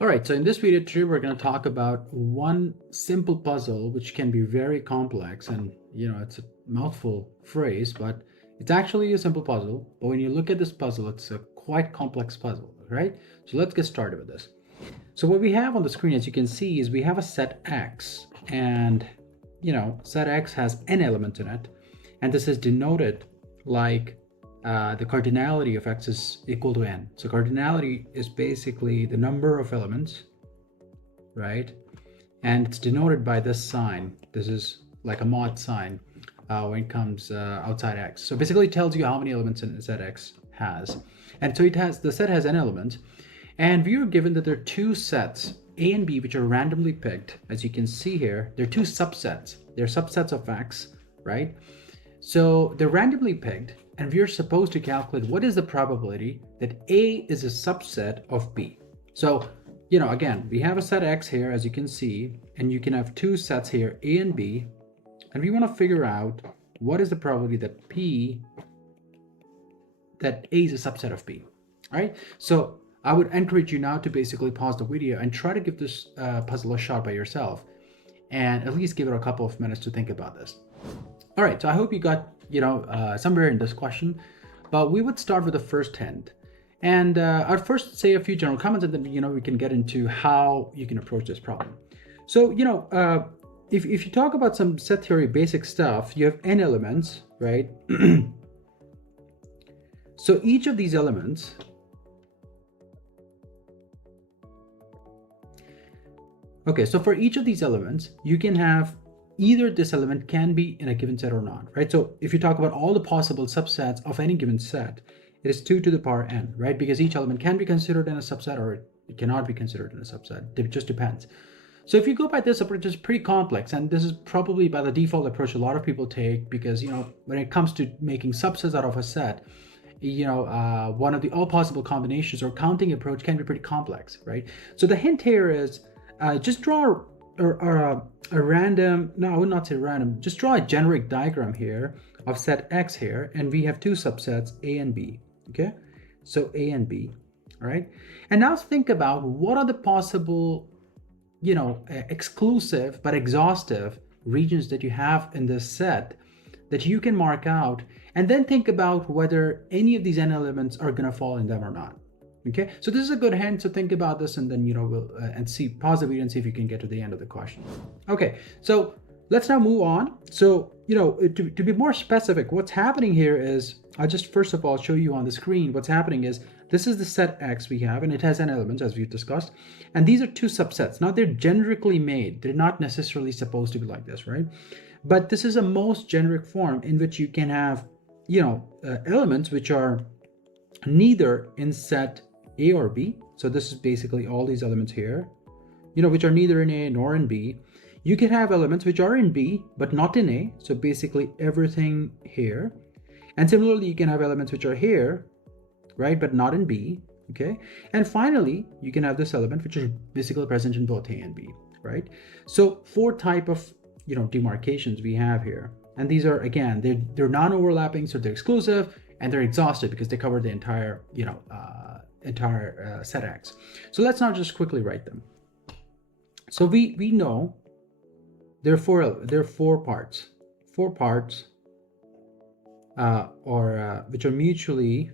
All right, so in this video today, we're going to talk about one simple puzzle, which can be very complex. And, it's a mouthful phrase, but it's actually a simple puzzle. But when you look at this puzzle, it's a quite complex puzzle, right? So let's get started with this. So what we have on the screen, as you can see, is we have a set X. And, set X has n elements in it. And this is denoted like the cardinality of X is equal to n. So cardinality is basically the number of elements, right? And it's denoted by this sign. This is like a mod sign when it comes outside X. So basically it tells you how many elements in set X has. And so the set has n elements. And we are given that there are two sets, A and B, which are randomly picked. As you can see here, they're two subsets. They're subsets of X, right? So they're randomly picked, and we're supposed to calculate what is the probability that A is a subset of B. So, again, we have a set X here, as you can see, and you can have two sets here, A and B, and we want to figure out what is the probability that A is a subset of B, all right? So I would encourage you now to basically pause the video and try to give this puzzle a shot by yourself, and at least give it a couple of minutes to think about this. All right, so I hope you got, somewhere in this question, but we would start with the first hint. And I'd first say a few general comments, and then, we can get into how you can approach this problem. So, if you talk about some set theory basic stuff, you have n elements, right? So each of these elements, okay, so for each of these elements, you can have either this element can be in a given set or not, right? So if you talk about all the possible subsets of any given set, it is 2 to the power n, right? Because each element can be considered in a subset or it cannot be considered in a subset. It just depends. So if you go by this approach, it's pretty complex, and this is probably by the default approach a lot of people take because, when it comes to making subsets out of a set, one of the all possible combinations or counting approach can be pretty complex, right? So the hint here is just draw a random, no, I would not say random, just draw a generic diagram here of set X here, and we have two subsets, A and B, okay? So A and B, all right? And now think about what are the possible, exclusive but exhaustive regions that you have in this set that you can mark out, and then think about whether any of these n elements are gonna fall in them or not. Okay, so this is a good hint, so think about this, and then we'll and pause the video and see if you can get to the end of the question. Okay, so let's now move on. So to be more specific, what's happening here is I'll just first of all show you on the screen what's happening is this is the set X we have, and it has n elements as we've discussed, and these are two subsets. Now they're generically made, they're not necessarily supposed to be like this, right? But this is a most generic form in which you can have elements which are neither in set A or B. So this is basically all these elements here, which are neither in A nor in B. You can have elements which are in B, but not in A. So basically everything here. And similarly, you can have elements which are here, right, but not in B, okay? And finally, you can have this element which is basically present in both A and B, right? So 4 type of, demarcations we have here. And these are, again, they're non-overlapping, so they're exclusive, and they're exhaustive because they cover the entire, set X. So let's now just quickly write them. So we know there are four parts, which are mutually.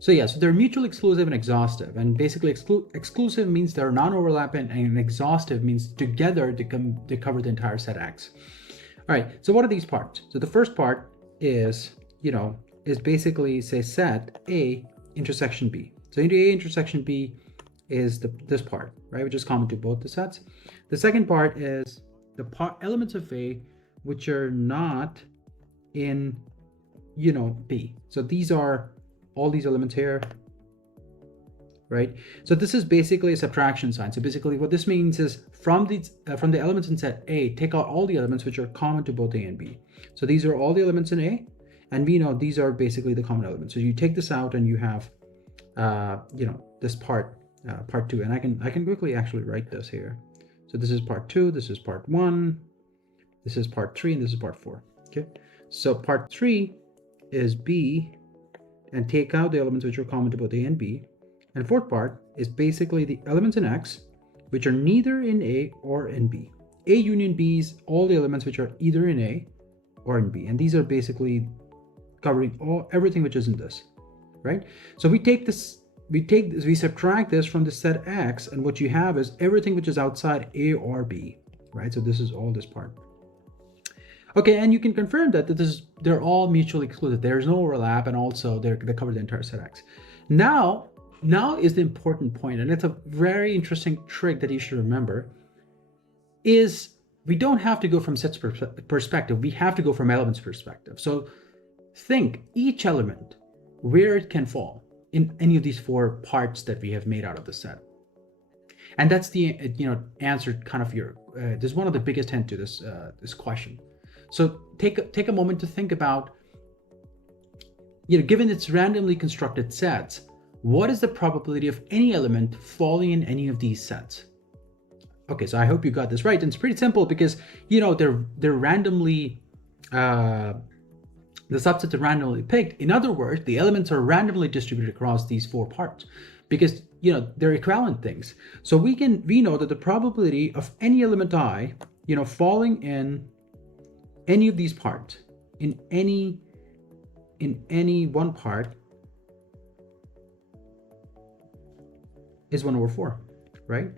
So yeah, so they're mutually exclusive and exhaustive, and basically exclusive means they're non-overlapping, and exhaustive means together they cover the entire set X. All right, so what are these parts? So the first part is, is basically say set A intersection B. So into A intersection B is this part, right, which is common to both the sets. The second part is the elements of A which are not in, B. So these are all these elements here, right? So this is basically a subtraction sign. So basically what this means is from the elements in set A, take out all the elements which are common to both A and B. So these are all the elements in A, and we know these are basically the common elements. So you take this out and you have, this part 2, and I can quickly actually write this here. So this is part 2, this is part 1, this is part 3, and this is part 4, okay? So part 3 is B and take out the elements which are common to both A and B. And fourth part is basically the elements in X which are neither in A or in B. A union B is all the elements which are either in A or in B. And these are basically covering everything which is in this, right? So we subtract this from the set X, and what you have is everything which is outside A or B, right? So this is all this part. Okay, and you can confirm that they're all mutually exclusive. There's no overlap, and also they cover the entire set X. Now is the important point, and it's a very interesting trick that you should remember, is we don't have to go from sets perspective, we have to go from elements perspective. So think each element, where it can fall in any of these four parts that we have made out of the set. And that's the answer kind of your, this is one of the biggest hint to this question. So take a moment to think about, given its randomly constructed sets, what is the probability of any element falling in any of these sets? Okay, so I hope you got this right. And it's pretty simple because, they're randomly, the subsets are randomly picked. In other words, the elements are randomly distributed across these four parts because, they're equivalent things. So we know that the probability of any element I, falling in any of these parts, in any one part, is 1/4, right?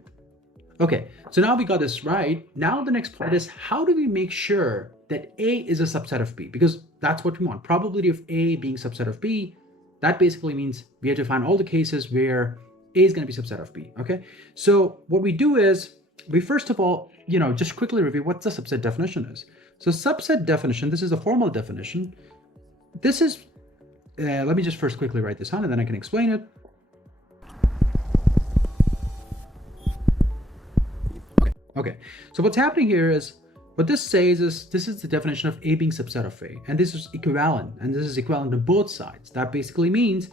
Okay, so now we got this right. Now the next part is, how do we make sure that A is a subset of B? Because that's what we want. Probability of A being subset of B, that basically means we have to find all the cases where A is going to be subset of B, okay? So what we do is, we first of all, just quickly review what the subset definition is. So subset definition, this is a formal definition. This is, let me just first quickly write this on and then I can explain it. Okay, so what's happening here is, what this says is, this is the definition of A being subset of A, and this is equivalent, and this is equivalent to both sides. That basically means,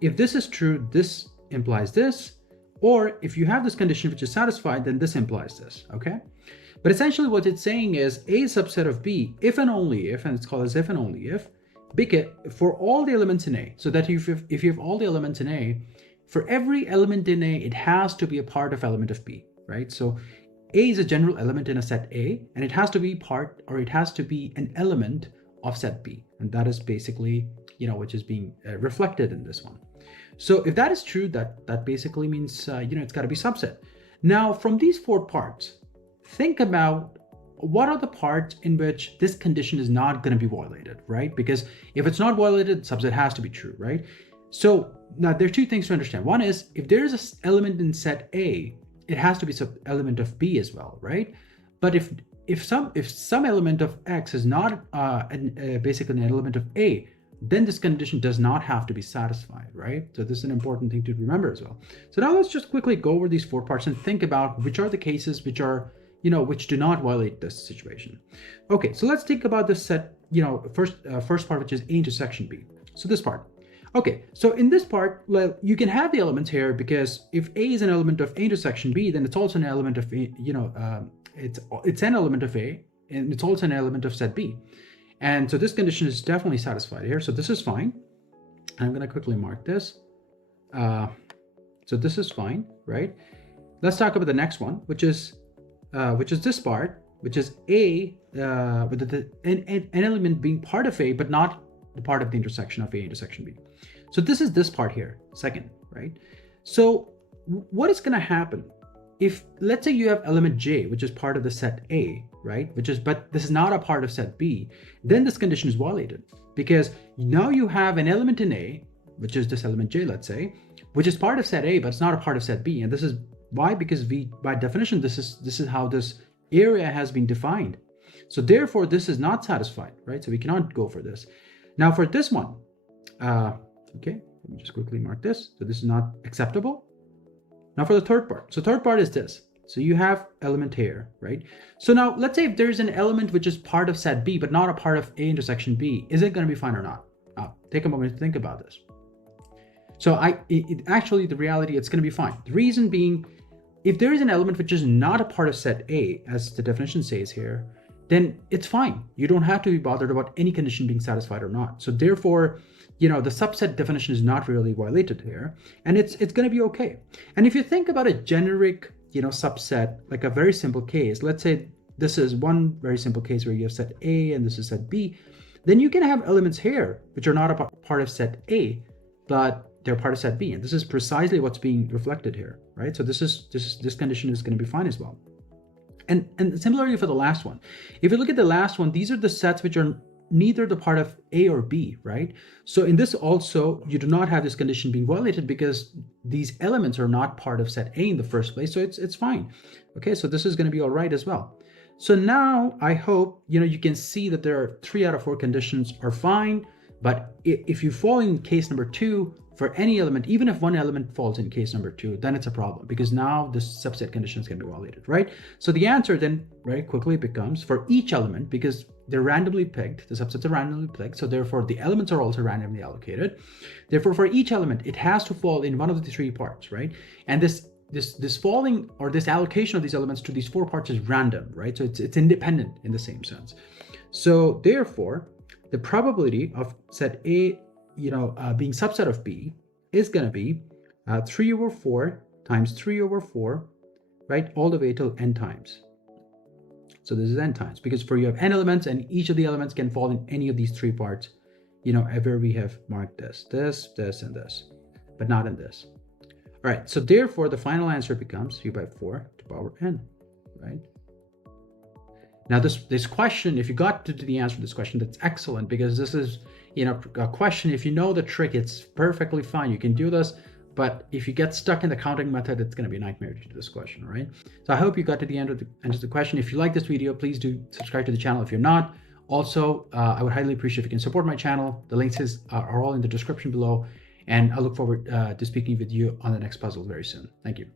if this is true, this implies this, or if you have this condition which is satisfied, then this implies this, okay? But essentially what it's saying is, A is subset of B if and only if, and it's called as if and only if, because for all the elements in A, so that if you have all the elements in A, for every element in A, it has to be a part of element of B, right? So A is a general element in a set A, and it has to be it has to be an element of set B. And that is basically, which is being reflected in this one. So if that is true, that basically means, it's got to be subset. Now, from these four parts, think about what are the parts in which this condition is not going to be violated, right? Because if it's not violated, subset has to be true, right? So now there are two things to understand. One is, if there's an element in set A, it has to be some element of B as well, right? But if some element of X is not basically an element of A, then this condition does not have to be satisfied, right? So this is an important thing to remember as well. So now let's just quickly go over these four parts and think about which are the cases which are, which do not violate this situation. Okay, so let's think about this set, first part, which is A intersection B. So this part. Okay, so in this part, well, you can have the elements here, because if A is an element of A intersection B, then it's also an element of A, it's an element of A, and it's also an element of set B. And so this condition is definitely satisfied here. So this is fine. I'm going to quickly mark this. So this is fine, right? Let's talk about the next one, which is this part, which is A with an element being part of A, but not the part of the intersection of A intersection B. So this is this part here, second, right? So what is going to happen if, let's say you have element J, which is part of the set A, right? But this is not a part of set B, then this condition is violated, because now you have an element in A, which is this element J, let's say, which is part of set A, but it's not a part of set B. And this is why, because by definition, this is how this area has been defined. So therefore, this is not satisfied, right? So we cannot go for this. Now for this one, okay, let me just quickly mark this. So this is not acceptable. Now for the third part. So third part is this. So you have element here, right? So now let's say if there's an element which is part of set B, but not a part of A intersection B, is it going to be fine or not? Take a moment to think about this. So actually, the reality, it's going to be fine. The reason being, if there is an element which is not a part of set A, as the definition says here, then it's fine. You don't have to be bothered about any condition being satisfied or not. So therefore, the subset definition is not really violated here, and it's going to be okay. And if you think about a generic, subset, like a very simple case, let's say this is one very simple case where you have set A and this is set B, then you can have elements here which are not a part of set A, but they're part of set B, and this is precisely what's being reflected here, right? So this condition is going to be fine as well. And similarly for the last one, if you look at the last one, these are the sets which are neither the part of A or B, right? So in this also, you do not have this condition being violated because these elements are not part of set A in the first place, so it's fine. Okay, so this is going to be all right as well. So now I hope you can see that there are 3 out of 4 conditions are fine, but if you fall in case number 2 for any element, even if one element falls in case number 2, then it's a problem because now this subset condition is going to be violated, right? So the answer then very quickly becomes for each element, because they're randomly picked, the subsets are randomly picked, so therefore the elements are also randomly allocated. Therefore, for each element, it has to fall in one of the 3 parts, right? And this falling or this allocation of these elements to these 4 parts is random, right? So it's independent in the same sense. So therefore, the probability of set A being subset of B is going to be 3 over 4 times 3 over 4, right, all the way till n times. So this is n times, because you have n elements and each of the elements can fall in any of these 3 parts, where we have marked this, and this, but not in this. All right, so therefore the final answer becomes 3 by 4 to the power n, right? Now this question, if you got to the answer to this question, that's excellent, because this is a question, if you know the trick, it's perfectly fine. You can do this, but if you get stuck in the counting method, it's going to be a nightmare to do this question, right? So I hope you got to the end of the question. If you like this video, please do subscribe to the channel if you're not. Also, I would highly appreciate if you can support my channel. The links are all in the description below, and I look forward to speaking with you on the next puzzle very soon. Thank you.